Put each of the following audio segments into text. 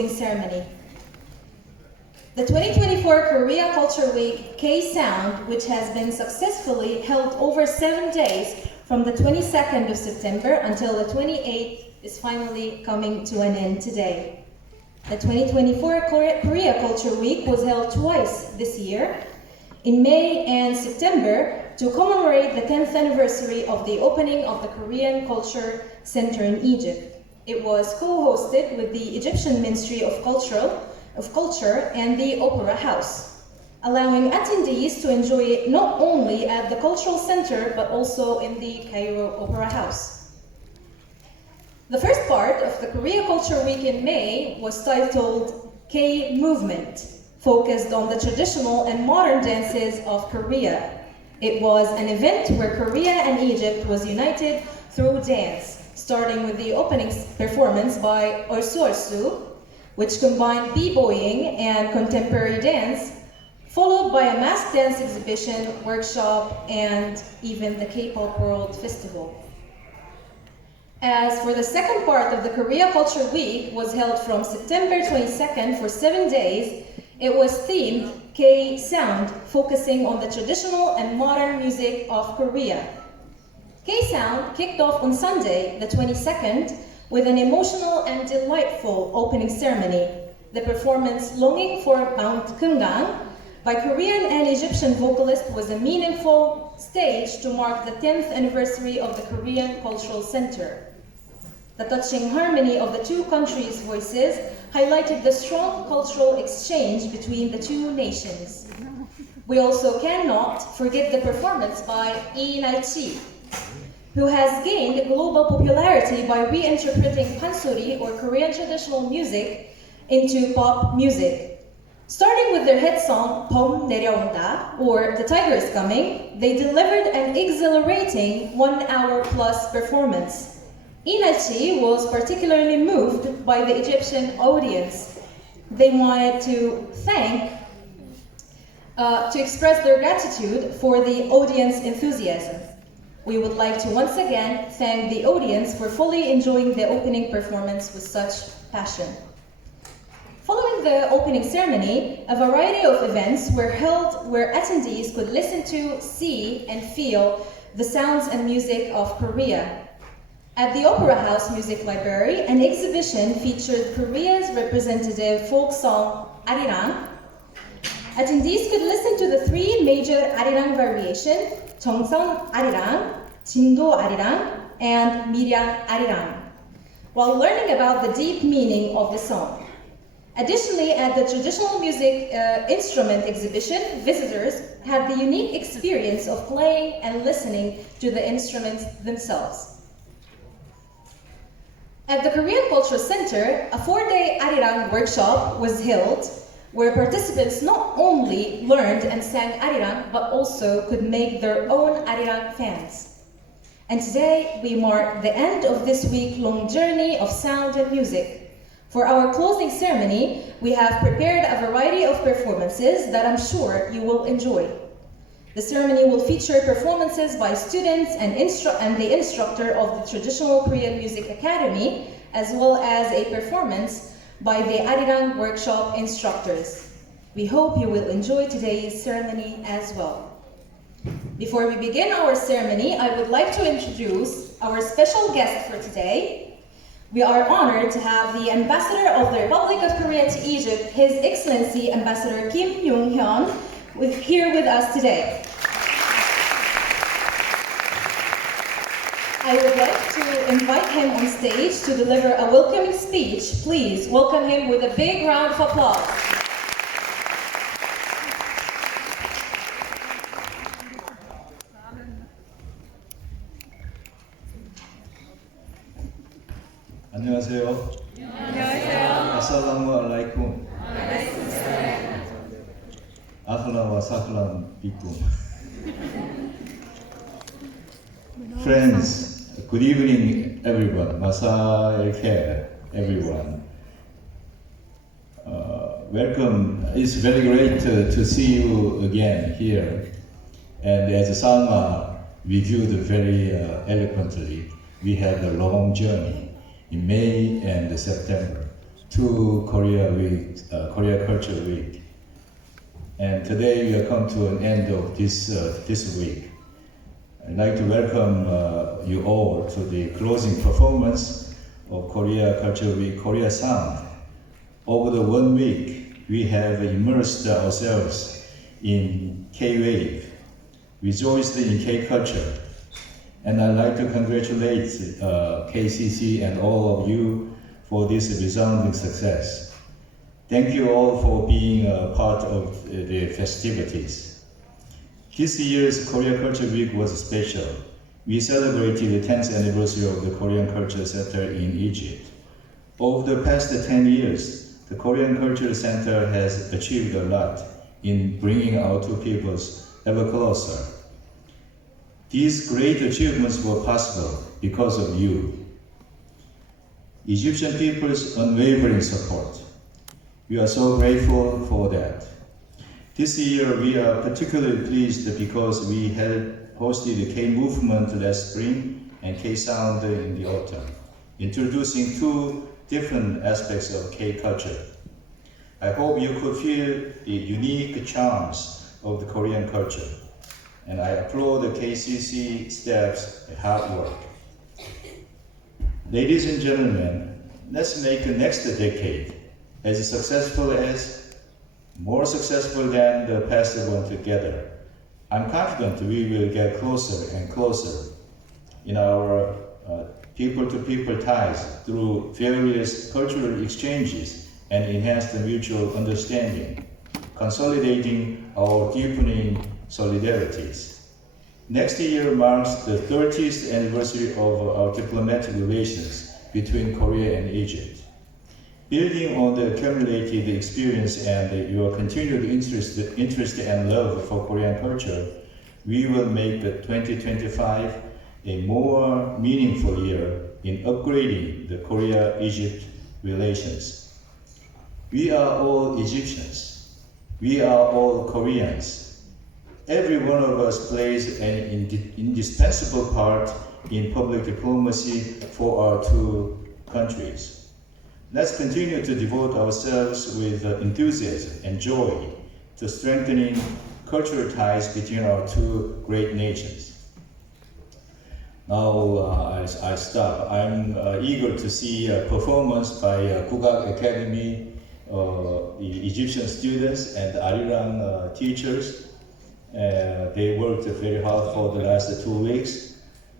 closing ceremony. The 2024 Korea Culture Week K-Sound, which has been successfully held over 7 days from the 22nd of September until the 28th, is finally coming to an end today. The 2024 Korea Culture Week was held twice this year, in May and September, to commemorate the 10th anniversary of the opening of the Korean Culture Center in Egypt. It was co-hosted with the Egyptian Ministry of Culture and the Opera House, allowing attendees to enjoy it not only at the Cultural Center but also in the Cairo Opera House. The first part of the Korea Culture Week in May was titled K-Movement, focused on the traditional and modern dances of Korea. It was an event where Korea and Egypt was united through dance, starting with the opening performance by Orsu, which combined b-boying and contemporary dance, followed by a masked dance exhibition, workshop, and even the K-pop World Festival. As for the second part of the Korea Culture Week was held from September 22nd for 7 days, it was themed K-Sound, focusing on the traditional and modern music of Korea. K-Sound kicked off on Sunday, the 22nd, with an emotional and delightful opening ceremony. The performance Longing for Mount Kumgang by Korean and Egyptian vocalists was a meaningful stage to mark the 10th anniversary of the Korean Cultural Center. The touching harmony of the two countries' voices highlighted the strong cultural exchange between the two nations. We also cannot forget the performance by Lee Nal-chi, who has gained global popularity by reinterpreting pansori, or Korean traditional music, into pop music. Starting with their hit song 봄 내려온다, or The Tiger is Coming, they delivered an exhilarating 1-hour plus performance. Inachi was particularly moved by the Egyptian audience. They wanted to express their gratitude for the audience enthusiasm. We would like to once again thank the audience for fully enjoying the opening performance with such passion. Following the opening ceremony, a variety of events were held where attendees could listen to, see, and feel the sounds and music of Korea. At the Opera House Music Library, an exhibition featured Korea's representative folk song, Arirang. Attendees could listen to the 3 major Arirang variations, 정성 Arirang, 진도 Arirang, and Mirya Arirang, while learning about the deep meaning of the song. Additionally, at the traditional music instrument exhibition, visitors had the unique experience of playing and listening to the instruments themselves. At the Korean Cultural Center, a 4-day Arirang workshop was held, where participants not only learned and sang Arirang, but also could make their own Arirang fans. And today, we mark the end of this week-long journey of sound and music. For our closing ceremony, we have prepared a variety of performances that I'm sure you will enjoy. The ceremony will feature performances by students and the instructor of the Traditional Korean Music Academy, as well as a performance by the Arirang workshop instructors. We hope you will enjoy today's ceremony as well. Before we begin our ceremony, I would like to introduce our special guest for today. We are honored to have the Ambassador of the Republic of Korea to Egypt, His Excellency Ambassador Kim Yong-hyun, here with us today. I would like to invite him on stage to deliver a welcoming speech. Please welcome him with a big round of applause. 안녕하세요. 안녕하세요. 아살라무 알라이쿰. 아흐라 와 사흐란 비쿰. Friends, good evening everyone. Masa el khair everyone. Welcome. It's very great to see you again here. And as Salma reviewed very eloquently, we had a long journey in May and September. to Korea Week, Korea Culture Week. And today we have come to an end of this week. I'd like to welcome you all to the closing performance of Korea Culture Week, Korea-Sound. Over the 1 week, we have immersed ourselves in K-Wave, rejoiced in K-Culture, and I'd like to congratulate KCC and all of you for this resounding success. Thank you all for being a part of the festivities. This year's Korea Culture Week was special. We celebrated the 10th anniversary of the Korean Culture Center in Egypt. Over the past 10 years, the Korean Culture Center has achieved a lot in bringing our two peoples ever closer. These great achievements were possible because of you, Egyptian people's unwavering support. We are so grateful for that. This year, we are particularly pleased because we had hosted the K-movement last spring and K-Sound in the autumn, introducing two different aspects of K-culture. I hope you could feel the unique charms of the Korean culture, and I applaud the KCC staff's hard work. Ladies and gentlemen, let's make the next decade as successful as, more successful than the past one together. I'm confident we will get closer and closer in our people-to-people ties through various cultural exchanges and enhance the mutual understanding, consolidating our deepening solidarities. Next year marks the 30th anniversary of our diplomatic relations between Korea and Egypt. Building on the accumulated experience and your continued interest and love for Korean culture, we will make 2025 a more meaningful year in upgrading the Korea-Egypt relations. We are all Egyptians. We are all Koreans. Every one of us plays an indispensable part in public diplomacy for our two countries. Let's continue to devote ourselves with enthusiasm and joy to strengthening cultural ties between our two great nations. Now I stop. I'm eager to see a performance by Kugak Academy, the Egyptian students and Arirang teachers. They worked very hard for the last 2 weeks.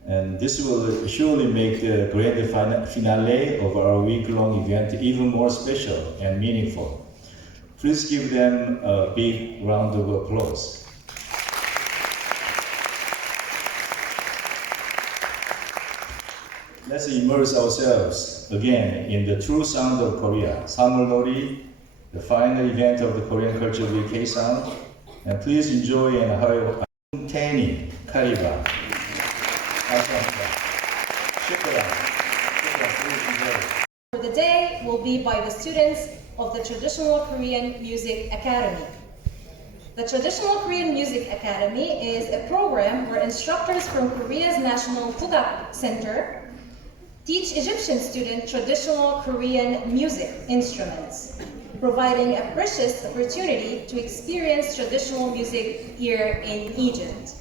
And this will surely make the grand finale of our week-long event even more special and meaningful. Please give them a big round of applause. Let's immerse ourselves again in the true sound of Korea, Samulnori, the final event of the Korean Culture Week K-Sound. And please enjoy and have Tani Kariba. For the day will be by the students of the Traditional Korean Music Academy. The Traditional Korean Music Academy is a program where instructors from Korea's National Kugak Center teach Egyptian students traditional Korean music instruments, providing a precious opportunity to experience traditional music here in Egypt.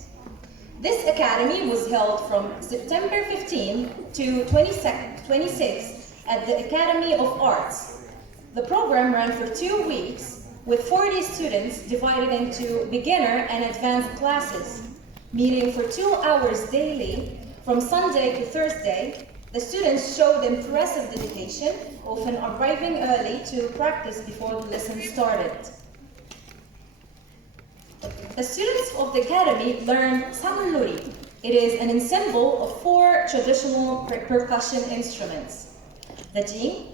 This academy was held from September 15 to 26 at the Academy of Arts. The program ran for 2 weeks with 40 students divided into beginner and advanced classes. Meeting for 2 hours daily from Sunday to Thursday, the students showed impressive dedication, often arriving early to practice before the lesson started. The students of the academy learned samulnori. It is an ensemble of 4 traditional percussion instruments: the jing,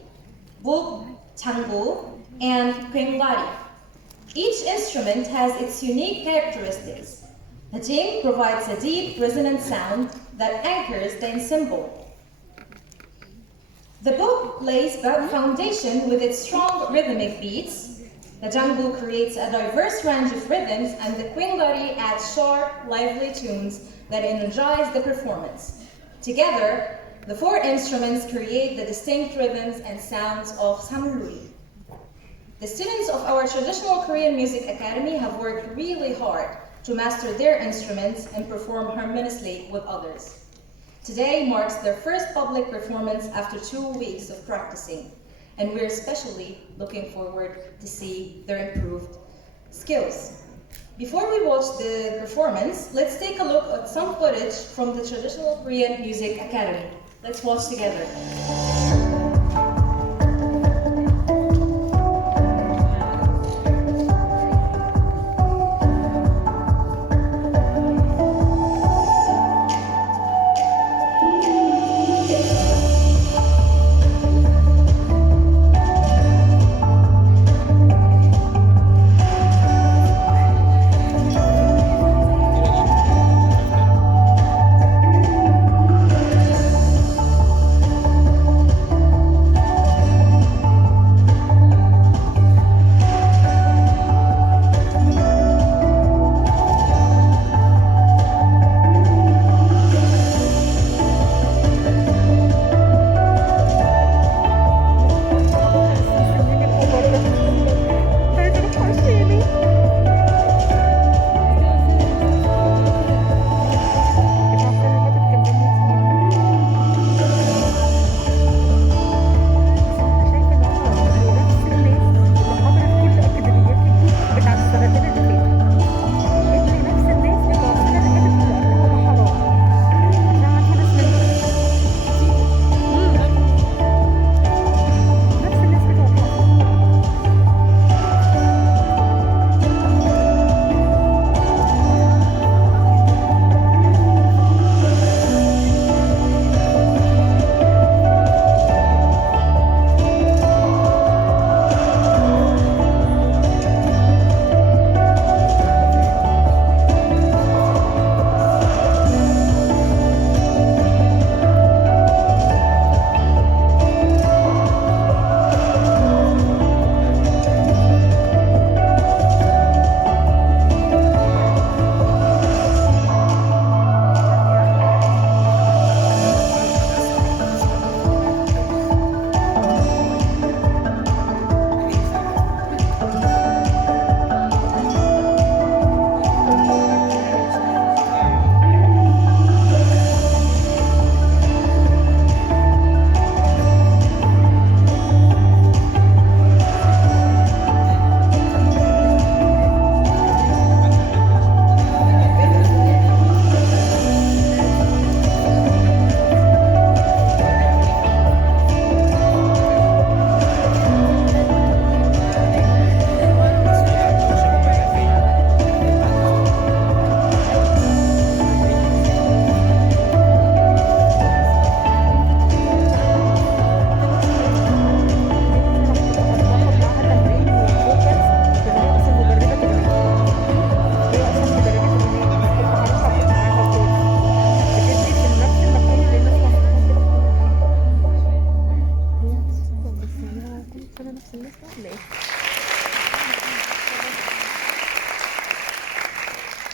buk, 장구, and kwengwari. Each instrument has its unique characteristics. The jing provides a deep, resonant sound that anchors the ensemble. The buk lays the foundation with its strong rhythmic beats. The 장구 creates a diverse range of rhythms, and the kwengwari adds sharp, lively tunes that energize the performance. Together, The four instruments create the distinct rhythms and sounds of samuluri. The students of our traditional Korean Music Academy have worked really hard to master their instruments and perform harmoniously with others. Today marks their first public performance after 2 weeks of practicing, and we're especially looking forward to see their improved skills. Before we watch the performance, let's take a look at some footage from the Traditional Korean Music Academy. Let's watch together.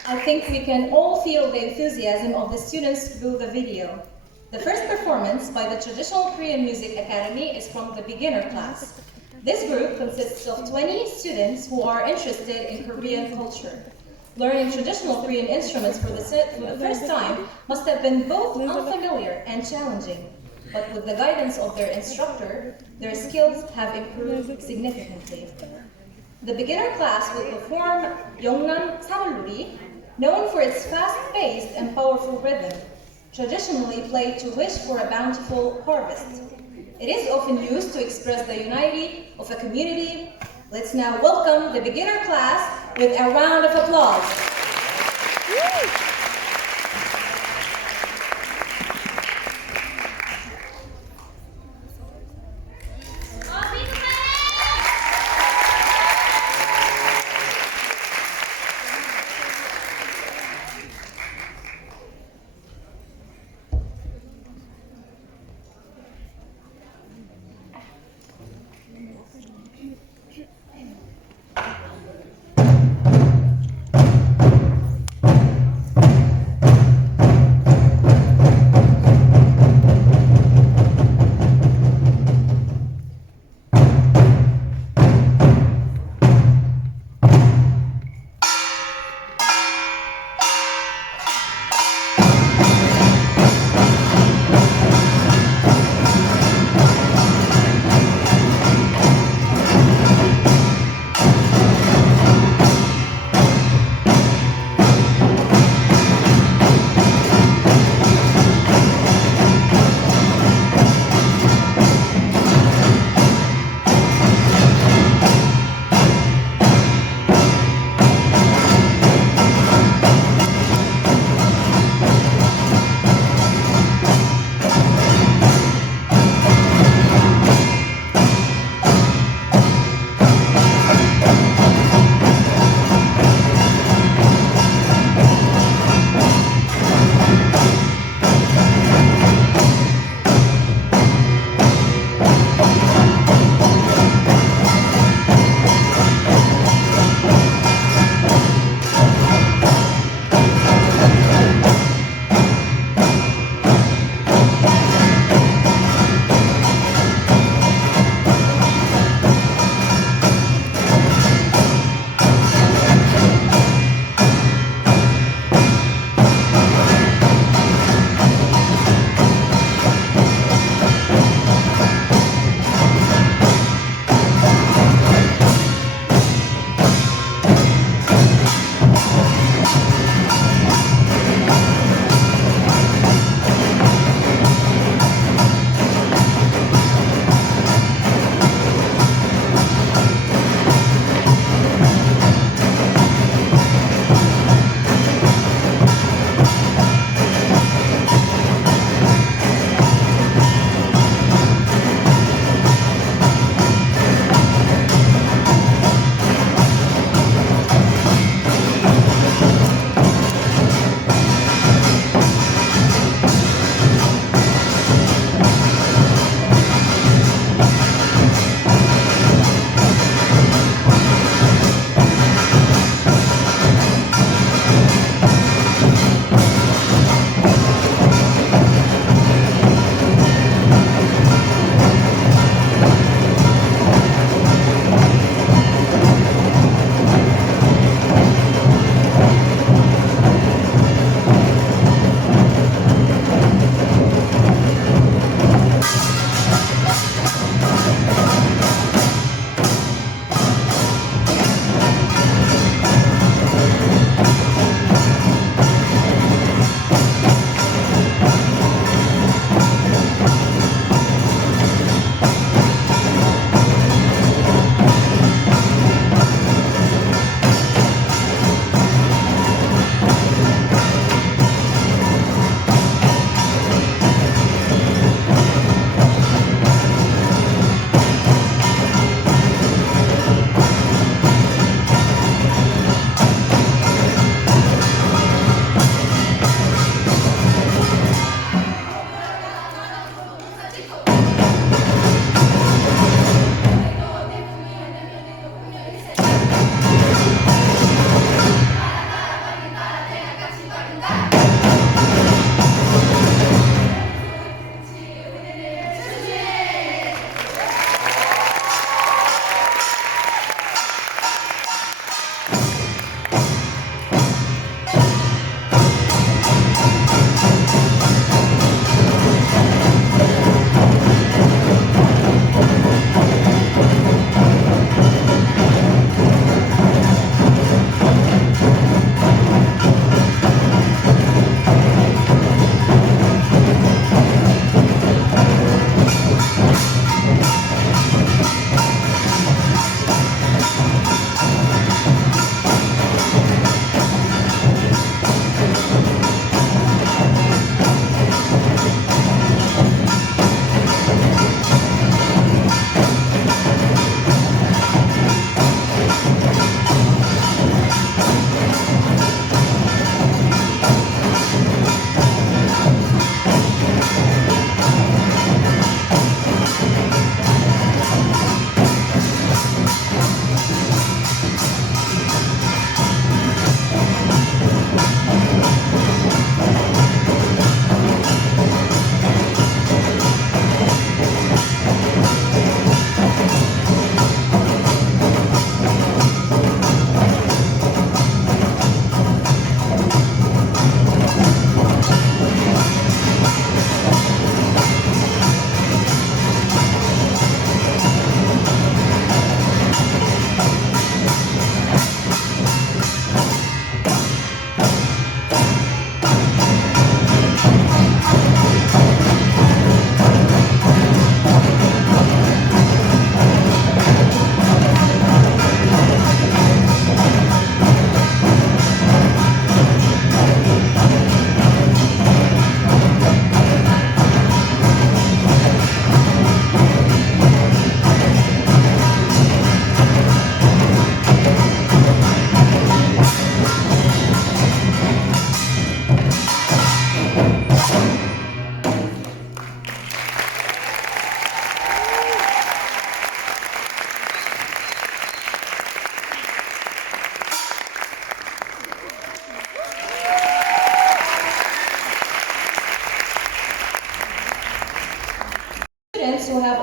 I think we can all feel the enthusiasm of the students through the video. The first performance by the Traditional Korean Music Academy is from the beginner class. This group consists of 20 students who are interested in Korean culture. Learning traditional Korean instruments for the first time must have been both unfamiliar and challenging. But with the guidance of their instructor, their skills have improved significantly. The beginner class will perform Yeongnam Samuluri, known for its fast-paced and powerful rhythm, traditionally played to wish for a bountiful harvest. It is often used to express the unity of a community. Let's now welcome the beginner class with a round of applause.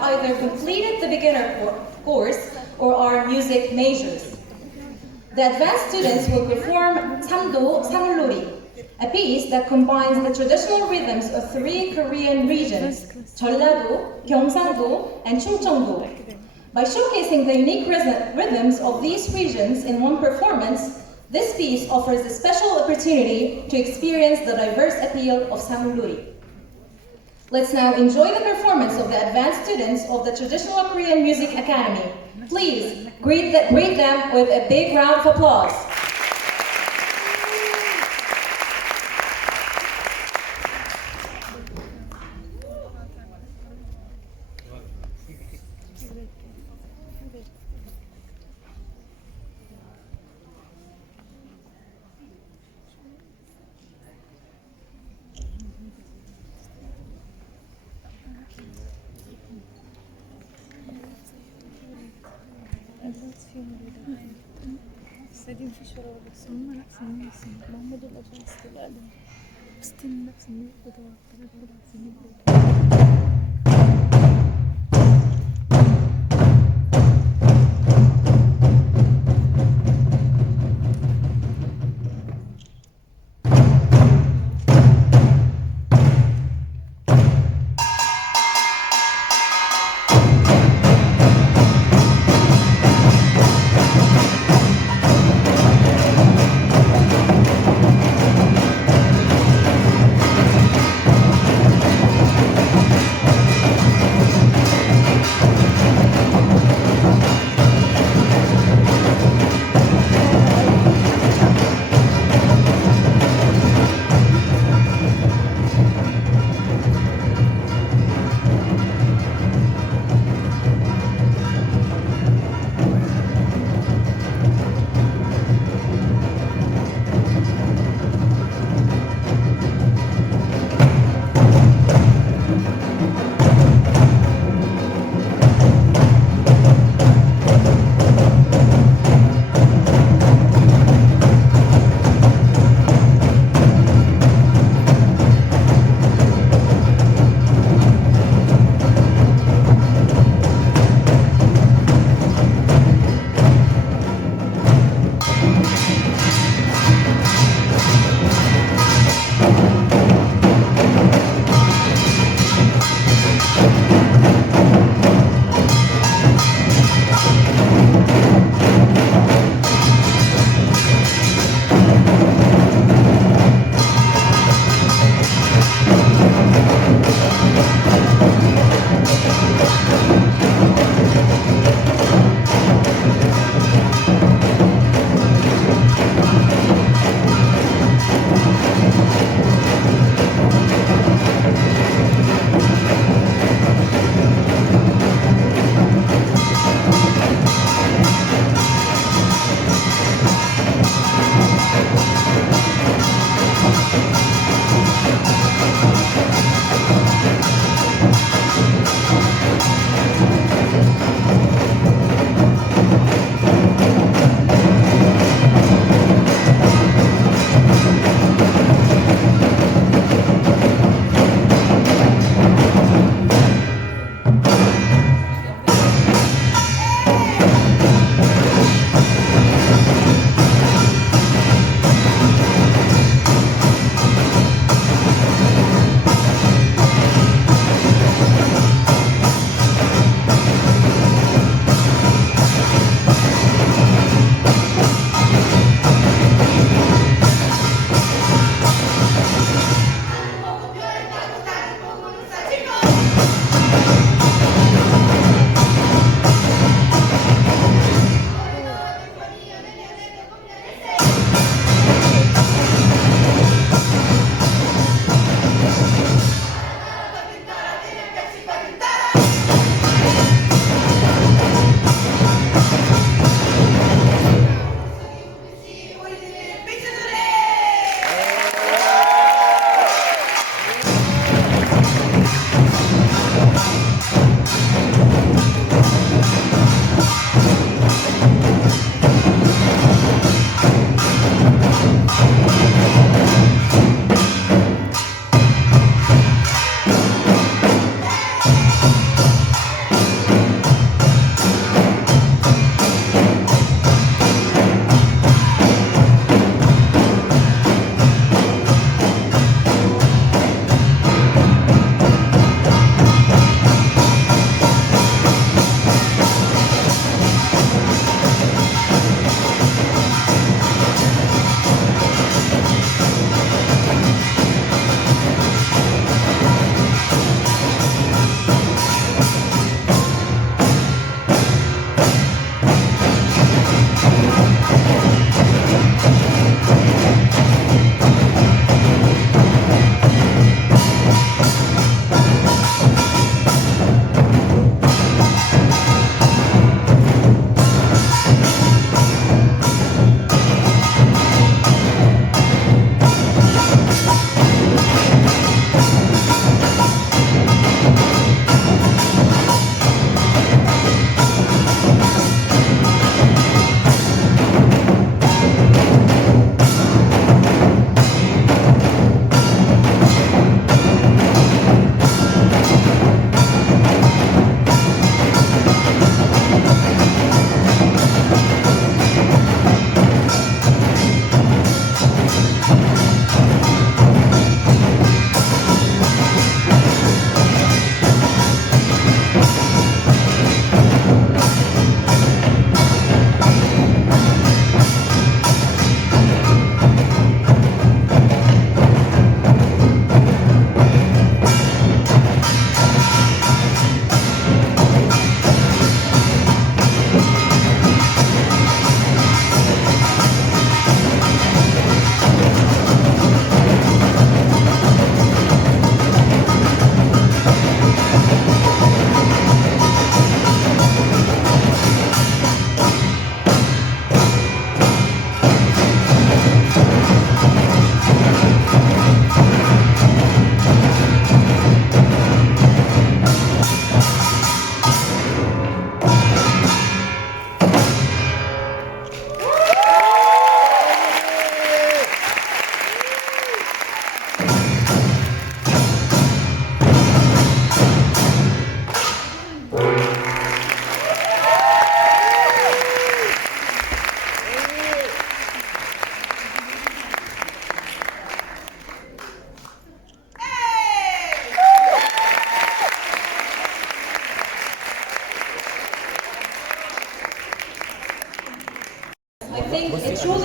either completed the beginner course or are music majors. The advanced students will perform Samdo Samulori, a piece that combines the traditional rhythms of 3 Korean regions, Jeollado, Gyeongsang-do, and Chungcheong-do. By showcasing the unique rhythms of these regions in one performance, this piece offers a special opportunity to experience the diverse appeal of Samulori. Let's now enjoy the performance of the advanced students of the Traditional Korean Music Academy. Please greet them with a big round of applause. قاعدين في شورى بس هم نفس الناس هم دول أجانس الأقدم بس نفس الناس بدور 3-4 سنين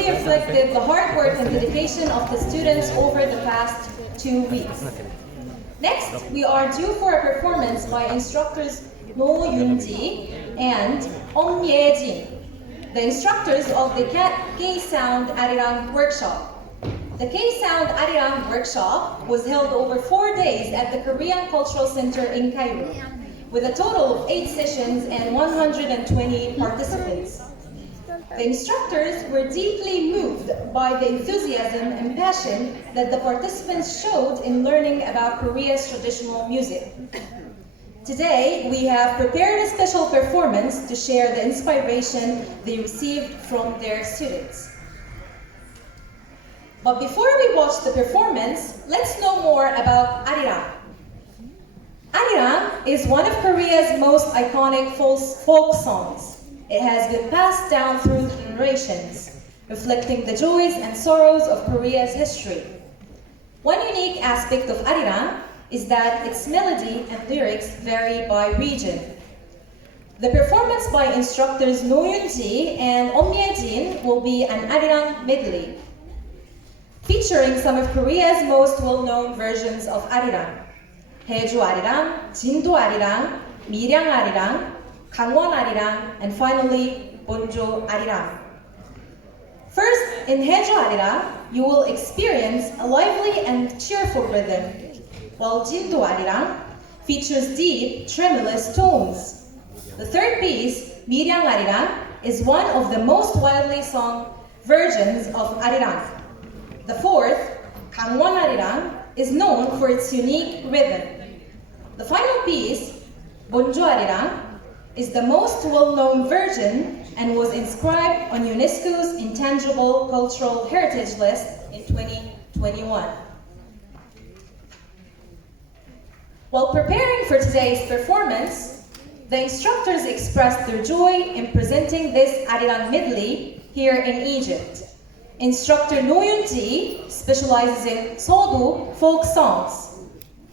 truly reflected the hard work and dedication of the students over the past 2 weeks. Next, we are due for a performance by instructors No Yoon-ji and Om Ye-jin, the instructors of the K-Sound Arirang workshop. The K-Sound Arirang workshop was held over 4 days at the Korean Cultural Center in Cairo, with a total of 8 sessions and 120 participants. The instructors were deeply moved by the enthusiasm and passion that the participants showed in learning about Korea's traditional music. Today, we have prepared a special performance to share the inspiration they received from their students. But before we watch the performance, let's know more about Arirang. Arirang is one of Korea's most iconic folk songs. It has been passed down through generations, reflecting the joys and sorrows of Korea's history. One unique aspect of Arirang is that its melody and lyrics vary by region. The performance by instructors No Yoon-ji and Om Ye-jin will be an Arirang medley, featuring some of Korea's most well-known versions of Arirang: Haeju Arirang, Jindo Arirang, Miryang Arirang, Gangwon Arirang, and finally, Bonjo Arirang. First, in Haeju Arirang, you will experience a lively and cheerful rhythm, while Jindo Arirang features deep, tremulous tones. The third piece, Miryang Arirang, is one of the most widely sung versions of Arirang. The fourth, Gangwon Arirang, is known for its unique rhythm. The final piece, Bonjo Arirang, is the most well-known version and was inscribed on UNESCO's Intangible Cultural Heritage List in 2021. While preparing for today's performance, the instructors expressed their joy in presenting this Arirang medley here in Egypt. Instructor No Yoon-ji specializes in Seodu folk songs,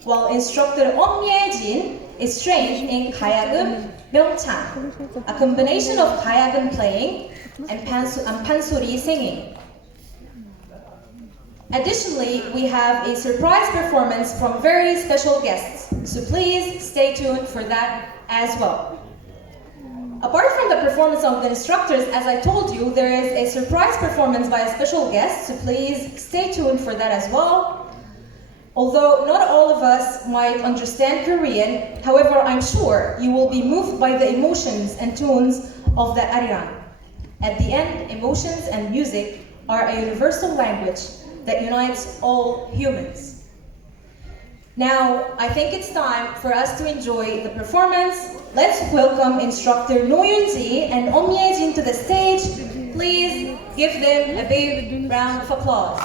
while instructor Om Ye-jin is trained in Gayagum Myeongchang, a combination of Gayagum playing and pansori singing. Additionally, we have a surprise performance from very special guests, so please stay tuned for that as well. Apart from the performance of the instructors, as I told you, there is a surprise performance by a special guest, so please stay tuned for that as well. Although not all of us might understand Korean, however, I'm sure you will be moved by the emotions and tones of the Arirang. At the end, emotions and music are a universal language that unites all humans. Now, I think it's time for us to enjoy the performance. Let's welcome instructor No Yoon-ji and Om Ye-jin to the stage. Please give them a big round of applause.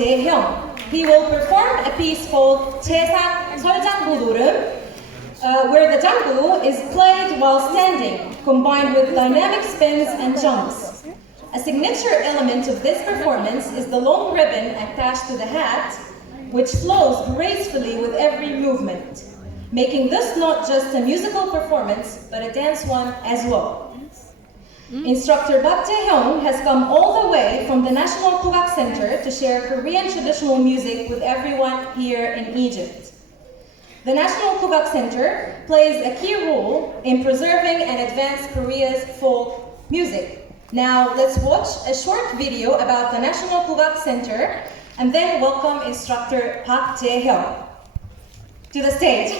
Tae-hyung. He will perform a piece called Taesan Seoljangbu Norum, where the jangbu is played while standing, combined with dynamic spins and jumps. A signature element of this performance is the long ribbon attached to the hat, which flows gracefully with every movement, making this not just a musical performance, but a dance one as well. Instructor Park Jae-hyung has come all the way from the National Kugak Center to share Korean traditional music with everyone here in Egypt. The National Kugak Center plays a key role in preserving and advancing Korea's folk music. Now let's watch a short video about the National Kugak Center and then welcome instructor Park Jae-hyung to the stage.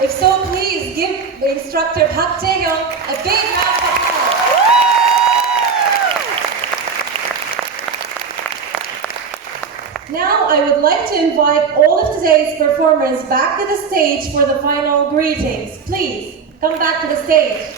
If so, please give the instructor Park Jae-hyung a big round of applause. Now I would like to invite all of today's performers back to the stage for the final greetings. Please come back to the stage.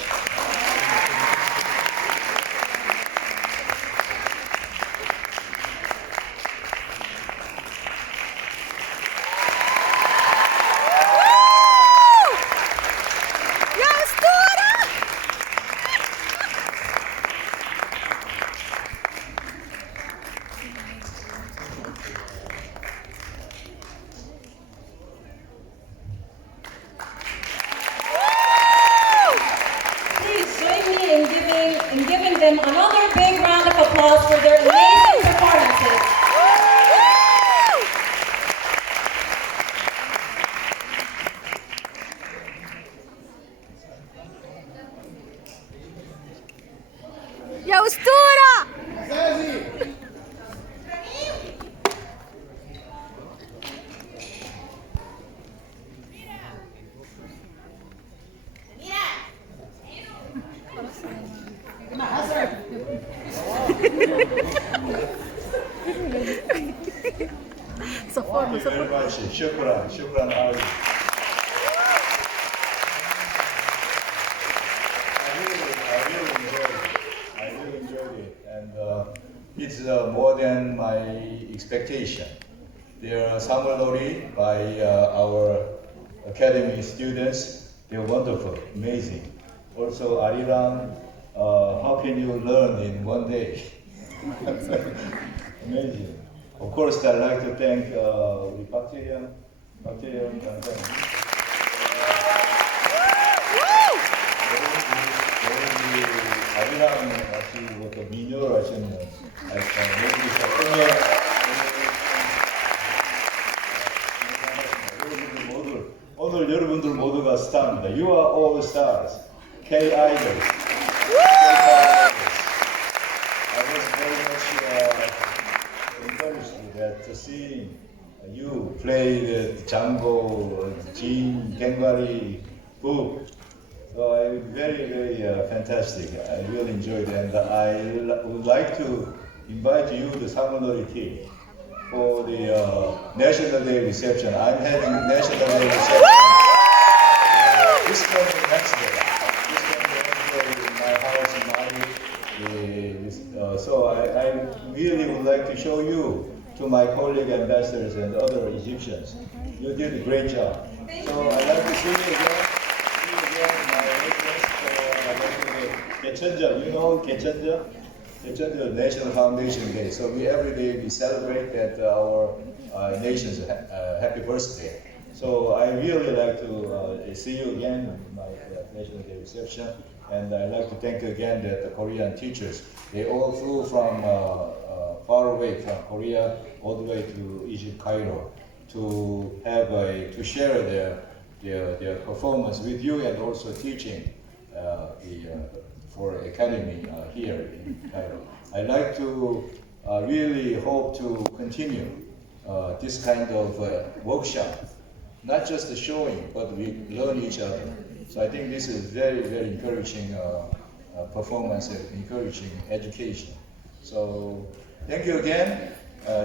In giving them another big round of applause for their amazing performances. يا أسطورة! Thank you very much. Shukran. Shukran, Ali. I really enjoyed it. And it's more than my expectation. There are summer lori by our academy students. They're wonderful, amazing. Also, Ariram, how can you learn in one day? Amazing. Of course, I'd like to thank Park Jae-hyung, 아리랑 아시고 또 민요를 하시는 오늘 여러분들 모두가 스타입니다. You are all stars. K-idols. I was very much encouraged that seeing you play the Django, Jin, Gengwari, book. So it's very, very fantastic. I really enjoyed it, and I would like to invite you, the Samonori team, for the National Day reception. I'm having National Day reception this coming next day. This coming next day in my house in Mali. So I really would like to show you to my colleague ambassadors and other Egyptians. You did a great job. So I'd like to see you again. 개천절, you know 개천절? 개천절 National Foundation Day. So every day we celebrate that our nation's happy birthday. So I really like to see you again in my National Day reception. And I'd like to thank again that the Korean teachers, they all flew from far away from Korea all the way to Egypt, Cairo, to have to share their performance with you and also teaching for academy here in Cairo. I'd like to really hope to continue this kind of workshop, not just the showing, but we learn each other. So I think this is very, very encouraging performance and encouraging education. So thank you again.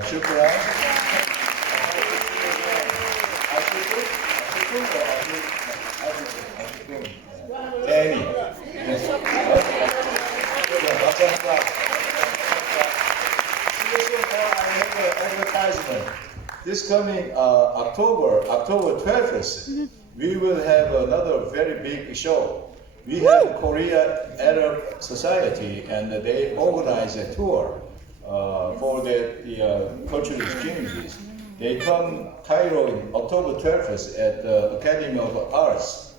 Shukran. Danny. Advertisement. This coming October 12th, we will have another very big show. We have Korea Arab Society, and they organize a tour for the cultural exchanges. They come Cairo in October 12th at the Academy of Arts.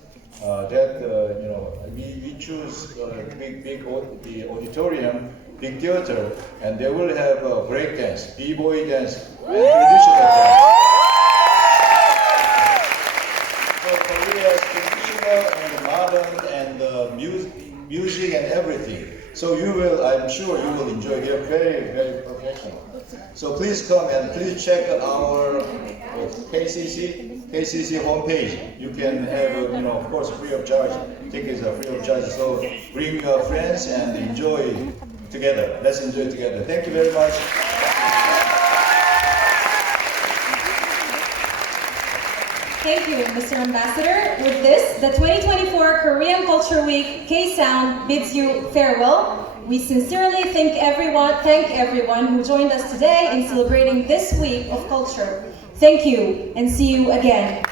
We choose the auditorium, big theater, and they will have break dance, b-boy dance, and traditional dance. So Korea is traditional and modern and music and everything. So you will, I'm sure you will enjoy. They're very, very professional. So please come and please check our KCC homepage. You can have, of course, free of charge. Tickets are free of charge. So bring your friends and enjoy together. Let's enjoy together. Thank you very much. Thank you, Mr. Ambassador. With this, the 2024 Korean Culture Week K-Sound bids you farewell. We sincerely thank everyone who joined us today in celebrating this week of culture. Thank you, and see you again.